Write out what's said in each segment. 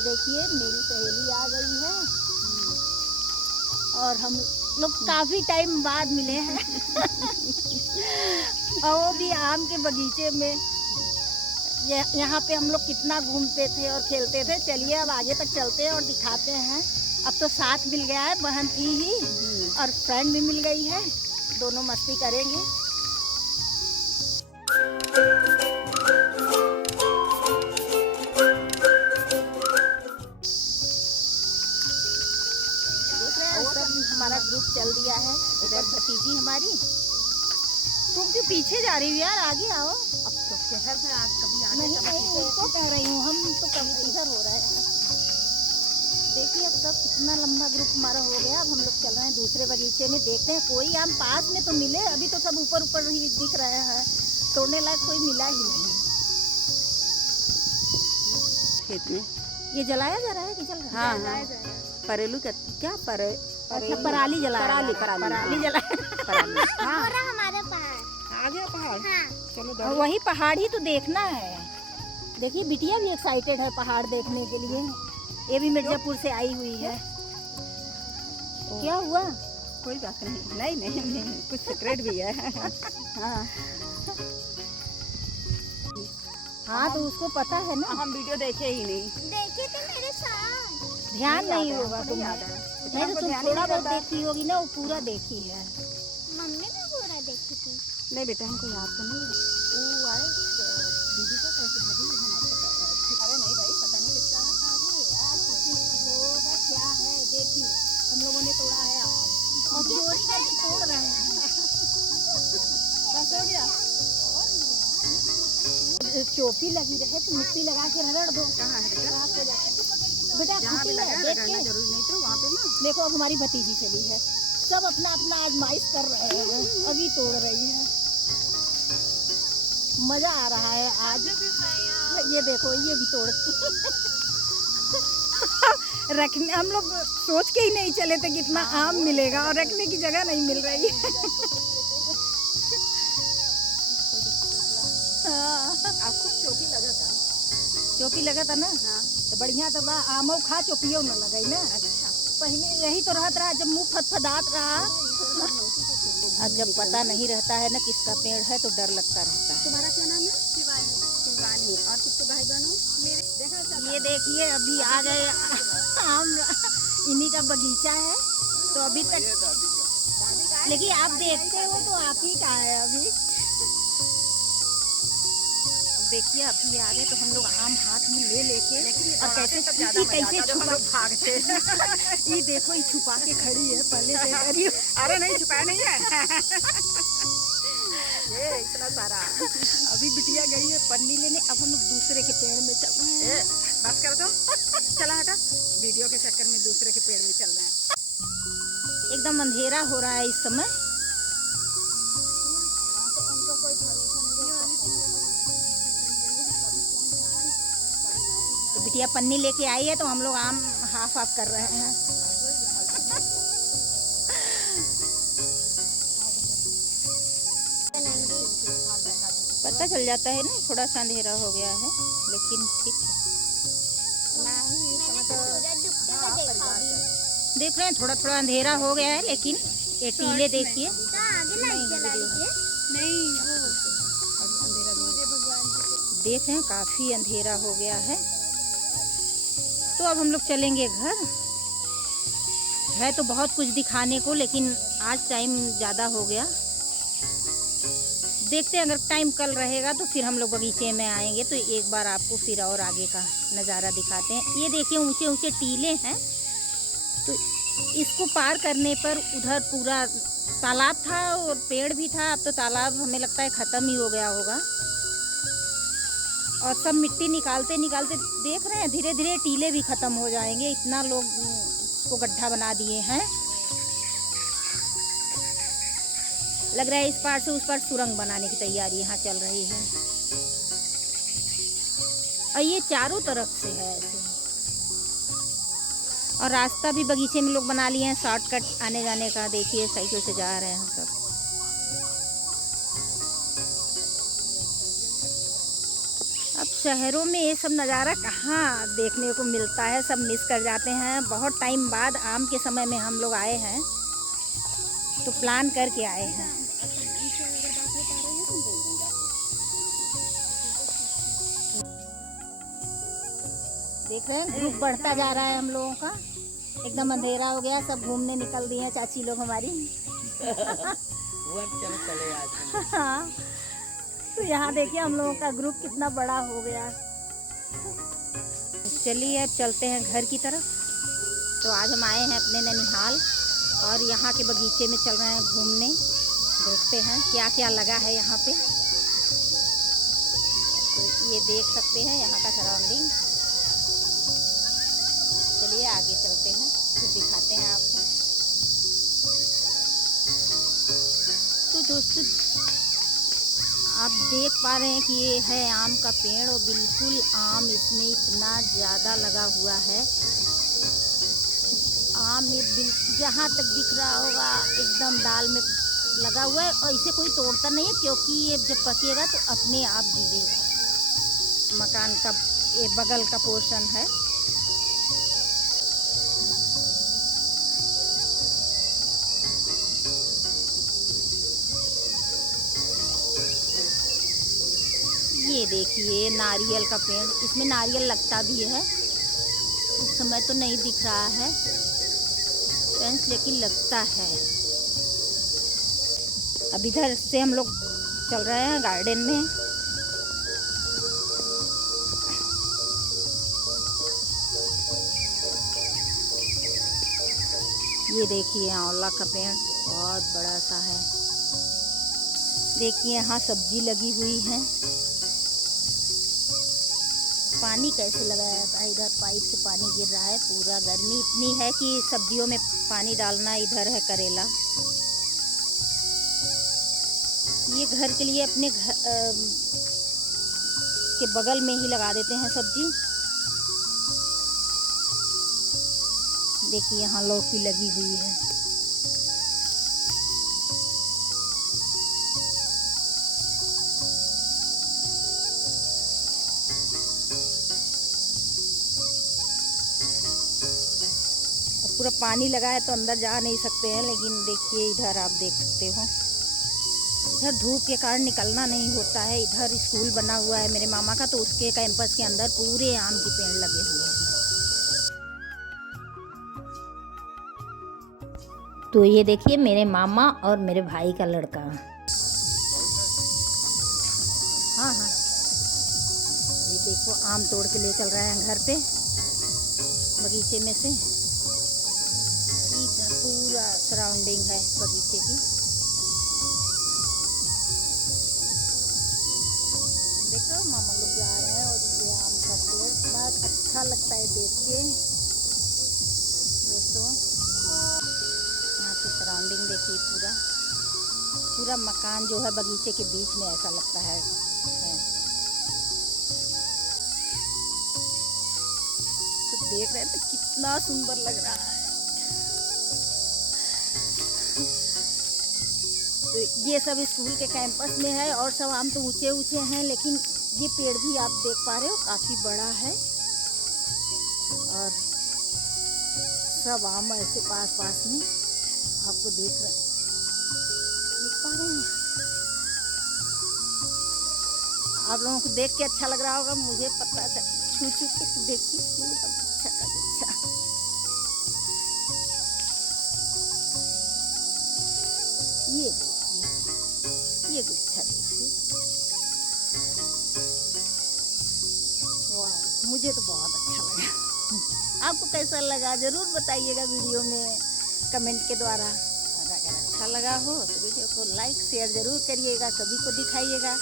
ये देखिए मेरी सहेली आ गई है और हम लोग काफ़ी टाइम बाद मिले हैं और वो भी आम के बगीचे में। यहाँ पे हम लोग कितना घूमते थे और खेलते थे। चलिए अब आगे तक चलते हैं और दिखाते हैं। अब तो साथ मिल गया है, बहन थी ही और फ्रेंड भी मिल गई है, दोनों मस्ती करेंगे। हमारा ग्रुप चल दिया है। इधर भतीजी हमारी। तुम क्यों पीछे जा रही हो यार, आगे आओ। अब तो शहर में आज कभी आगे नहीं उसको कह रही हूँ, हम तो कभी इधर हो रहे हैं। देखिए अब सब कितना लंबा ग्रुप हमारा हो गया। अब हम लोग चल रहे हैं दूसरे बगीचे में, देखते हैं कोई आम पास में तो मिले। अभी तो सब ऊपर ऊपर ही दिख रहे हैं, तोड़ने लायक कोई मिला ही नहीं। खेत में ये जलाया जा रहा है कि चल रहा है? हाँ हाँ परेलू क्या अच्छा पराली जला पराली जला पराली हाँ हमारे पास आ गया पहाड़। हाँ। चलो वही पहाड़ ही तो देखना है। देखिए बिटिया भी एक्साइटेड है पहाड़ देखने के लिए। ये भी मिर्जापुर से आई हुई है। क्या हुआ? कोई बात नहीं नहीं कुछ सीक्रेट भी है। हाँ हाँ तो उसको पता है ना। हम वीडियो देखे ही नहीं। देखे थे मेरे साथ। ध्यान नहीं होगा तुम्हें। नहीं तो तुम थोड़ा बहुत देखी होगी ना, वो पूरा देखी है। मम्मी भी पूरा देखी थी। नहीं बेटा हमको याद तो नहीं। वो आए दीदी का कैसे भाभी हम आपको अरे नहीं भाई पता नहीं किसका है। अरे यार किसी को होगा क्या है। देखी हम लोगों ने तोड़ा है आम और चोरी करके तोड़ रहे हैं। बस हो गया। चोपी लगी रहे तो मिट्टी लगा के रगड़ दो। कहाँ है बेटा? बेटा जहाँ पे लगा देख रगड़ना के जरूरी नहीं तो वहाँ पे ना। देखो अब हमारी भतीजी चली है, सब अपना अपना आजमाइश कर रहे हैं, अभी तोड़ रही है। मजा आ रहा है आज। ये देखो ये भी तोड़ती रखने हम लोग सोच के ही नहीं चले थे कितना आम मिलेगा और रखने की जगह नहीं मिल रही है। आपको चोटी लगा था? चोपी लगा था ना। हाँ तो बढ़िया तो बा आमो खा चोपियो न लगाई ना। अच्छा पहले यही तो रहता रहा, जब मुंह फदफदात रहा। अब जब पता नहीं रहता है ना किसका पेड़ है तो डर लगता रहता है। तुम्हारा क्या नाम है? शिवानी। और किसके भाई बहनों? मेरे। ये देखिए अभी आ गए आम, इन्हीं का बगीचा है। तो अभी तक लेकिन आप देखते हो तो आप ही का है अभी। देखिए अभी आ गए तो हम लोग आम हाथ में ले लेके और कैसे छुपा भागते। ये देखो ये छुपा के खड़ी है पहले से करी। अरे नहीं छुपाया नहीं है। ये इतना सारा। अभी बिटिया गई है पन्नी लेने। अब हम लोग दूसरे के पेड़ में चल रहे हैं। बस कर दो। चला हटा। वीडियो के चक्कर में दूसरे के पेड़ में चल रहे हैं। एकदम अंधेरा हो रहा है इस समय। तो बिटिया पन्नी लेके आई है तो हम लोग आम हाफ हाफ कर रहे हैं। पता चल जाता है ना, थोड़ा सा अंधेरा हो गया है लेकिन ठीक है। देख रहे हैं थोड़ा थोड़ा अंधेरा हो गया है लेकिन ये टीले देखिए। देख रहे हैं काफी अंधेरा हो गया है। तो अब हम लोग चलेंगे घर। है तो बहुत कुछ दिखाने को लेकिन आज टाइम ज़्यादा हो गया। देखते हैं अगर टाइम कल रहेगा तो फिर हम लोग बगीचे में आएंगे तो एक बार आपको फिर और आगे का नज़ारा दिखाते हैं। ये देखिए ऊंचे ऊंचे टीले हैं। तो इसको पार करने पर उधर पूरा तालाब था और पेड़ भी था। अब तो तालाब हमें लगता है ख़त्म ही हो गया होगा। और सब मिट्टी निकालते निकालते देख रहे हैं धीरे धीरे टीले भी ख़त्म हो जाएंगे। इतना लोग को गड्ढा बना दिए हैं। लग रहा है इस पार से उस पार सुरंग बनाने की तैयारी यहाँ चल रही है। और ये चारों तरफ से है ऐसे। और रास्ता भी बगीचे में लोग बना लिए हैं शॉर्टकट आने जाने का। देखिए साइकिल से जा रहे हैं सब। अब शहरों में ये सब नज़ारा कहाँ देखने को मिलता है, सब मिस कर जाते हैं। बहुत टाइम बाद आम के समय में हम लोग आए हैं, तो प्लान करके आए हैं। देख रहे हैं ग्रुप बढ़ता जा रहा है हम लोगों का। एकदम अंधेरा हो गया, सब घूमने निकल दिए हैं चाची लोग हमारी। चले आज। हाँ, तो यहाँ देखिए हम लोगों का ग्रुप कितना बड़ा हो गया। चलिए अब चलते हैं घर की तरफ। तो आज हम आए हैं अपने ननिहाल और यहाँ के बगीचे में चल रहे हैं घूमने। देखते हैं क्या क्या लगा है यहाँ पे। तो ये देख सकते हैं यहाँ का सराउंडिंग। चलिए आगे चलते हैं, फिर दिखाते हैं आपको। तो दोस्तों आप देख पा रहे हैं कि ये है आम का पेड़ और बिल्कुल आम इसमें इतना ज़्यादा लगा हुआ है। आम में बिल्कुल जहाँ तक दिख रहा होगा एकदम डाल में लगा हुआ है और इसे कोई तोड़ता नहीं है, क्योंकि ये जब पकेगा तो अपने आप गिरेगा। मकान का ये बगल का पोर्शन है। ये देखिए नारियल का पेड़, इसमें नारियल लगता भी है। इस समय तो नहीं दिख रहा है फ्रेंड्स, लेकिन लगता है। अब इधर से हम लोग चल रहे हैं गार्डन में। ये देखिए आंवला का पेड़ बहुत बड़ा सा है। देखिए यहाँ सब्जी लगी हुई है। पानी कैसे लगाया था, इधर पाइप से पानी गिर रहा है पूरा। गर्मी इतनी है कि सब्जियों में पानी डालना। इधर है करेला। ये घर के लिए अपने घर के बगल में ही लगा देते हैं सब्जी। देखिए यहाँ लौकी लगी हुई है। पूरा पानी लगा है तो अंदर जा नहीं सकते हैं, लेकिन देखिए इधर आप देख सकते हो। इधर धूप के कारण निकलना नहीं होता है। इधर स्कूल बना हुआ है मेरे मामा का, तो उसके कैंपस के अंदर पूरे आम के पेड़ लगे हुए हैं। तो ये देखिए मेरे मामा और मेरे भाई का लड़का। हाँ हाँ, ये देखो आम तोड़ के ले चल रहे हैं घर पे बगीचे में से। इधर पूरा सराउंडिंग है बगीचे की। देखो मामा लोग जा रहे हैं और ये आम का पेड़ इतना अच्छा लगता है देख के दोस्तों। यहाँ की सराउंडिंग देखिए, पूरा पूरा मकान जो है बगीचे के बीच में ऐसा लगता है। तो देख रहे हैं तो कितना सुंदर लग रहा है। तो ये सब स्कूल के कैंपस में है और सब आम तो ऊंचे ऊंचे हैं, लेकिन ये पेड़ भी आप देख पा रहे हो काफ़ी बड़ा है। और सब आम ऐसे पास पास में आपको देख पा रहे हैं। आप लोगों को देख के अच्छा लग रहा होगा, मुझे पता है। छू छू के देखिए पूरा गुच्छा का गुच्छा। ये गुच्छा देखिए, वाह, मुझे तो बहुत अच्छा लगा। आपको कैसा लगा ज़रूर बताइएगा वीडियो में कमेंट के द्वारा। और अगर अच्छा लगा हो तो वीडियो को लाइक शेयर ज़रूर करिएगा, सभी को दिखाइएगा।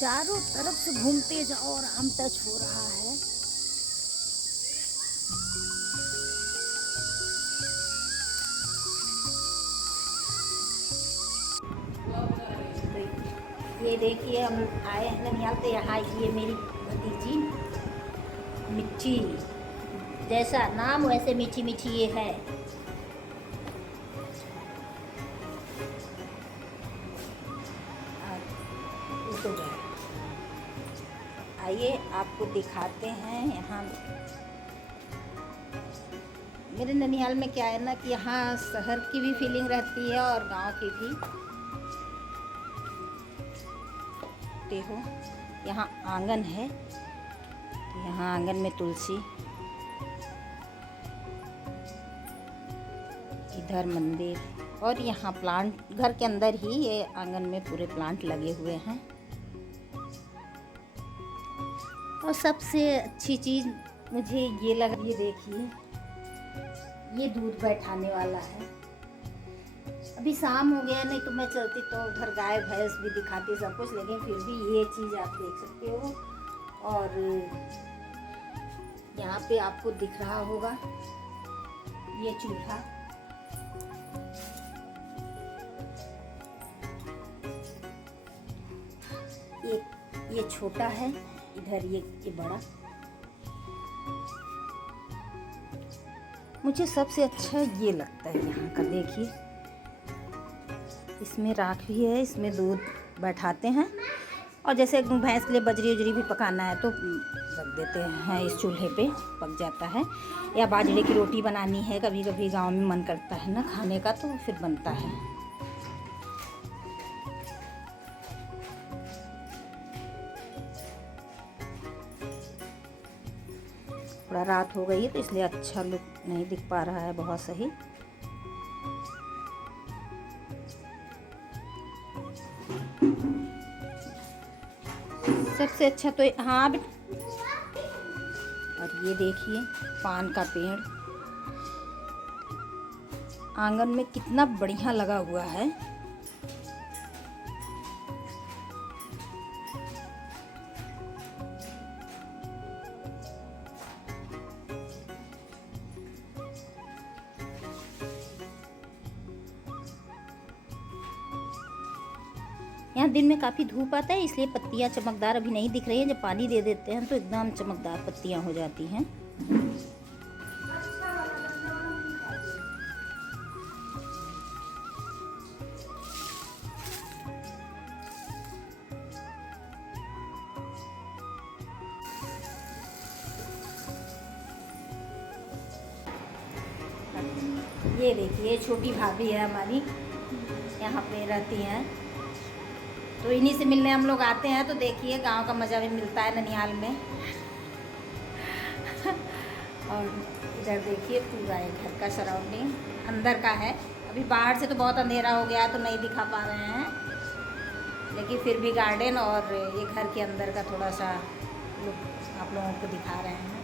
चारों तरफ से घूमते जाओ और आम टच हो रहा है। देखिए हम आए हैं ननिहाल, तो यहाँ ये मेरी भतीजी मिच्ची, जैसा नाम वैसे मीठी मीठी ये है। तो आइए आपको दिखाते हैं यहाँ। मेरे ननिहाल में क्या है ना कि यहाँ शहर की भी फीलिंग रहती है और गांव की भी। देखो यहाँ आंगन है, तो यहाँ आंगन में तुलसी, इधर मंदिर, और यहाँ प्लांट घर के अंदर ही ये आंगन में पूरे प्लांट लगे हुए हैं। और सबसे अच्छी चीज़ मुझे ये लगा, ये देखिए ये दूध बैठाने वाला है। अभी शाम हो गया, नहीं तो मैं चलती तो उधर गाय भैंस भी दिखाती सब कुछ, लेकिन फिर भी ये चीज़ आप देख सकते हो। और यहाँ पे आपको दिख रहा होगा ये चूल्हा, ये छोटा है, इधर ये बड़ा। मुझे सबसे अच्छा ये लगता है यहाँ का। देखिए इसमें राख भी है, इसमें दूध बैठाते हैं, और जैसे भैंस के लिए बजरी उजरी भी पकाना है तो रख देते हैं, इस चूल्हे पे पक जाता है। या बाजरे की रोटी बनानी है, कभी कभी गांव में मन करता है ना खाने का, तो फिर बनता है। थोड़ा रात हो गई है तो इसलिए अच्छा लुक नहीं दिख पा रहा है बहुत सही। सबसे अच्छा तो हाँ, और ये देखिए पान का पेड़ आंगन में कितना बढ़िया लगा हुआ है। यहाँ दिन में काफ़ी धूप आता है, इसलिए पत्तियाँ चमकदार अभी नहीं दिख रही हैं। जब पानी दे देते हैं तो एकदम चमकदार पत्तियाँ हो जाती हैं। ये देखिए छोटी भाभी है हमारी, यहाँ पे रहती हैं, तो इन्हीं से मिलने हम लोग आते हैं। तो देखिए गांव का मज़ा भी मिलता है ननिहाल में। और इधर देखिए पूरा है घर का सराउंडिंग, अंदर का है। अभी बाहर से तो बहुत अंधेरा हो गया तो नहीं दिखा पा रहे हैं, लेकिन फिर भी गार्डन और ये घर के अंदर का थोड़ा सा लुक आप लोगों को दिखा रहे हैं।